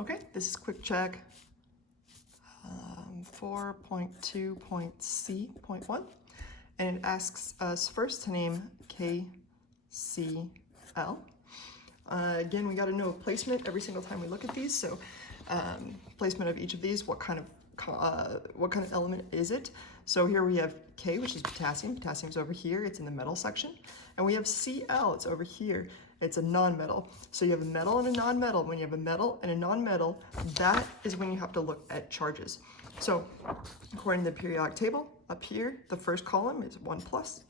Okay, this is quick check 4.2.C.1, and it asks us first to name KCl. Again, we got to know placement every single time we look at these. So placement of each of these, what kind of element is it? So here we have K, which is potassium. Potassium's over here, it's in the metal section. And we have Cl, it's over here. It's a non-metal. So you have a metal and a non-metal. When you have a metal and a non-metal, that is when you have to look at charges. So according to the periodic table, up here, the first column is 1 plus.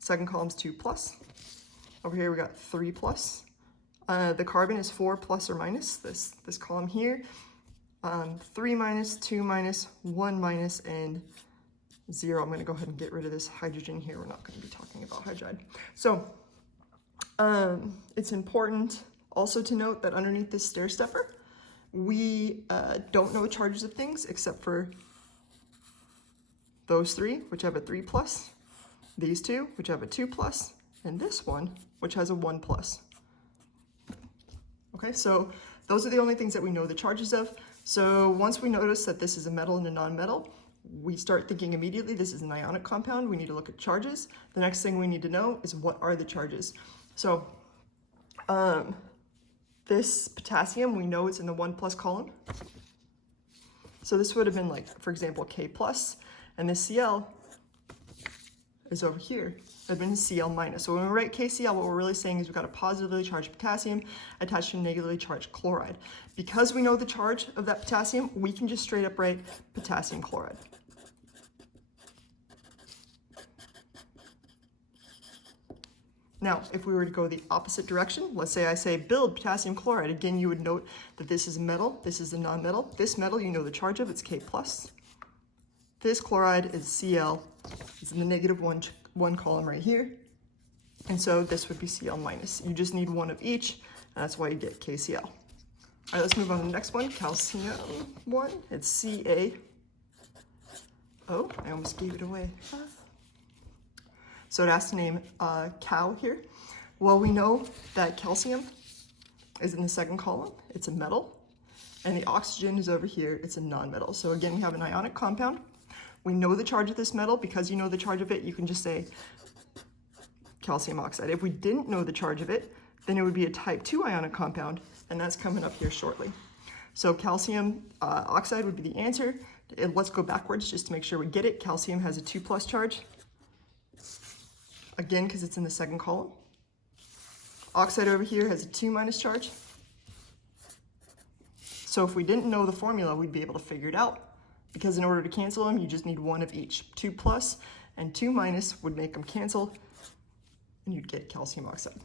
Second column is 2 plus. Over here we got 3 plus. The carbon is 4 plus or minus, this column here. 3 minus, 2 minus, 1 minus, and 0. I'm going to go ahead and get rid of this hydrogen here. We're not going to be talking about hydride. So it's important also to note that underneath this stair stepper, we don't know charges of things except for those three, which have a 3 plus, these two, which have a 2 plus, and this one, which has a 1 plus. Okay, so those are the only things that we know the charges of. So once we notice that this is a metal and a non-metal, we start thinking immediately this is an ionic compound. We need to look at charges. The next thing we need to know is what are the charges. So this potassium, we know it's in the 1 plus column. So this would have been like, for example, K plus, and this Cl is over here. It would have been Cl minus. So when we write KCl, what we're really saying is we've got a positively charged potassium attached to a negatively charged chloride. Because we know the charge of that potassium, we can just straight up write potassium chloride. Now, if we were to go the opposite direction, let's say I say build potassium chloride. Again, you would note that this is a metal, this is a non-metal. This metal, you know the charge of, it's K plus. This chloride is Cl, it's in the negative one column right here. And so this would be Cl minus. You just need one of each, and that's why you get KCl. All right, let's move on to the next one, calcium one. It's Ca. Oh, I almost gave it away. So it has to name Cal here. Well, we know that calcium is in the second column. It's a metal. And the oxygen is over here. It's a non-metal. So again, we have an ionic compound. We know the charge of this metal. Because you know the charge of it, you can just say calcium oxide. If we didn't know the charge of it, then it would be a type 2 ionic compound, and that's coming up here shortly. So calcium oxide would be the answer. And let's go backwards just to make sure we get it. Calcium has a 2 plus charge. Again, because it's in the second column. Oxide over here has a 2 minus charge. So if we didn't know the formula, we'd be able to figure it out. Because in order to cancel them, you just need one of each. 2 plus and 2 minus would make them cancel, and you'd get calcium oxide.